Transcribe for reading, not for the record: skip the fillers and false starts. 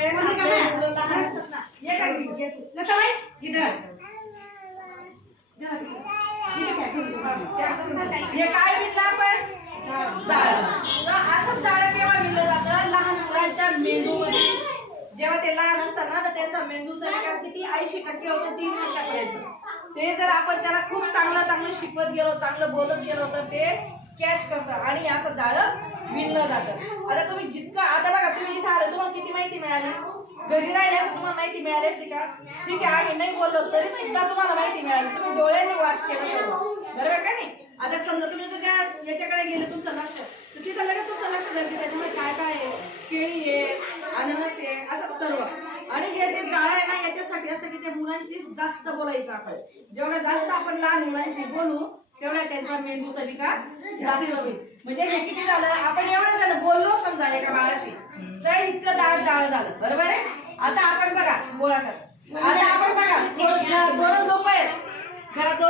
वेळेस आपल्या मुलं लहान असतात ना, ये काय लताबाई इधर हे काय विणलं आपण जाळं. तर असं जाळं केव्हा विणलं जातं लहान मुलाच्या मेंदूमध्ये. जेव्हा ते लहान असतात ना तर त्यांचा मेंदूचा विकास किती 80% होतो 3 वर्षापर्यंत. ते जर आपण त्याला खूप चांगलं शिकवत गेलो, चांगलं बोलत गेलो तर ते कॅच करतं आणि असं जाळं विणलं जातं. आता तुम्ही जितकं आता बघा तुम्ही इथं आले तुम्हाला किती माहिती मिळाली, घरी राहिले असं तुम्हाला माहिती मिळाली असती का? ठीक आहे आम्ही नाही बोललो तरी सुद्धा तुम्हाला माहिती मिळाली, तुम्ही डोळ्यांनी वाच केलं सर्व, बरोबर का नाही? आता समजा तुम्ही जर त्या याच्याकडे गेले तुमचं लक्ष तर तिथं लगेच तुमचं लक्ष जाईल की त्याच्यामध्ये काय काय आहे, केळी आहे, अननस आहे, असं सर्व. आणि हे ते जाळं आहे ना याच्यासाठी असतं की त्या मुलांशी जास्त बोलायचं आपण. जेवढं जास्त आपण लहान मुलांशी बोलू तेवढा त्यांचा मेंदूचा विकास जास्त होईल. म्हणजे हे किती झालं आपण एवढं झालं बोललो समजा एका बाळाशी तर इतकं दाट जाळं झालं, बरोबर आहे? आता आपण बघा गोळा कर. आता आपण बघा दोन लोक आहेत घरात,